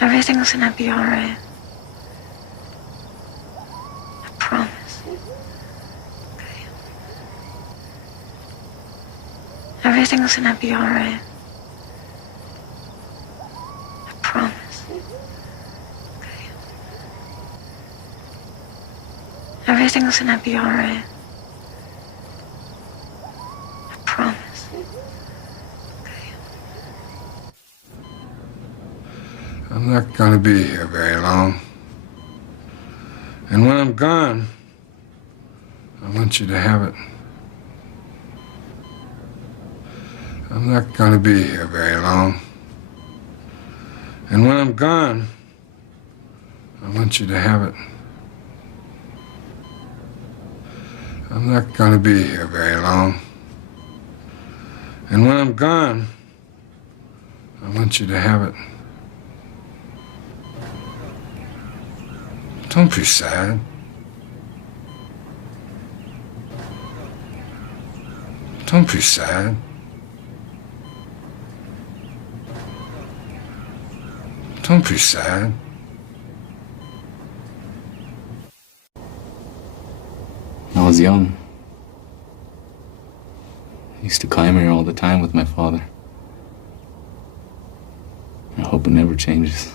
Everything's gonna be alright. I promise. Okay. Everything's gonna be alright. I promise. Okay. Everything's gonna be alright. I promise. Okay. I'm not gonna be here very long. And when I'm gone, I want you to have it. I'm not gonna be here very long. And when I'm gone, I want you to have it. I'm not gonna be here very long. And when I'm gone, I want you to have it. Don't be sad. Don't be sad. Don't be sad. When I was young, I used to climb here all the time with my father. I hope it never changes.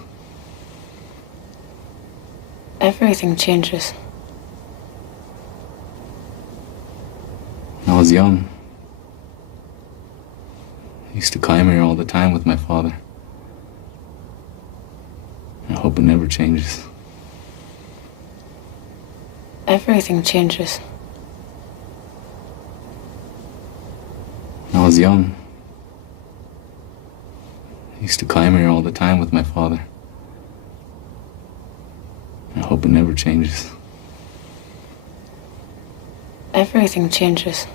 Everything changes. When I was young, I used to climb here all the time with my father. I hope it never changes. Everything changes. When I was young, I used to climb here all the time with my father. I hope it never changes. Everything changes.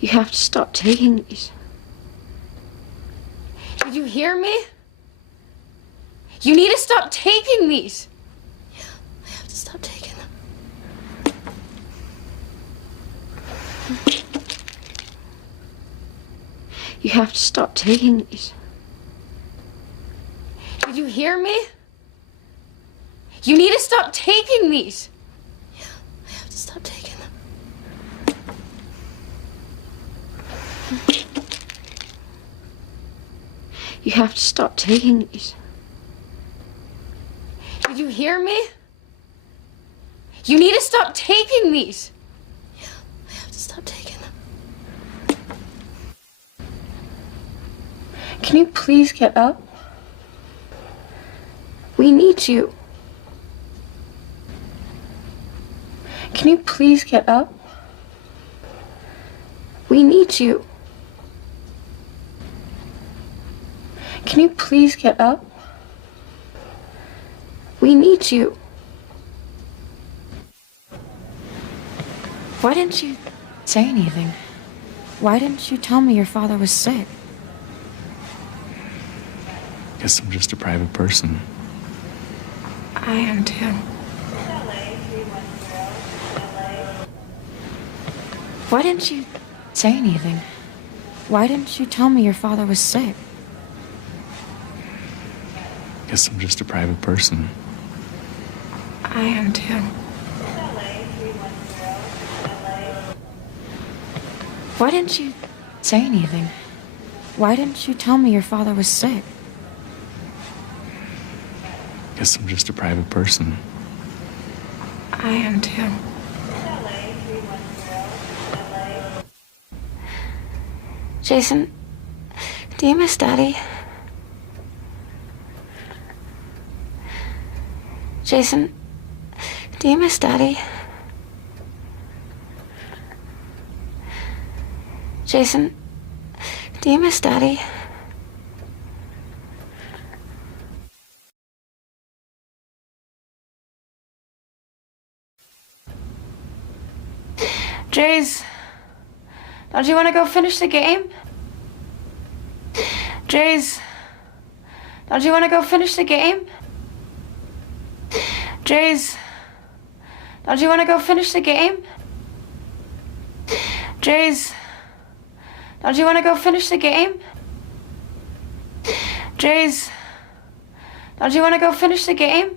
You have to stop taking these. Did you hear me? You need to stop taking these. Yeah, I have to stop taking them. You have to stop taking these. Did you hear me? You need to stop taking these. Yeah, I have to stop taking them. You have to stop taking these. Did you hear me? You need to stop taking these. Yeah, I have to stop taking them. Can you please get up? We need you. Can you please get up? We need you. Can you please get up? We need you. Why didn't you say anything? Why didn't you tell me your father was sick? Guess I'm just a private person. I am too. Why didn't you say anything? Why didn't you tell me your father was sick? Guess I'm just a private person. I am too. Why didn't you say anything? Why didn't you tell me your father was sick? Guess I'm just a private person. I am too. Jason, do you miss Daddy? Jason, do you miss Daddy? Jason, do you miss Daddy? Jace, don't you want to go finish the game? Jace, don't you want to go finish the game? Jace, don't you want to go finish the game? Jace, Don't you want to go finish the game? Jays, don't you want to go finish the game?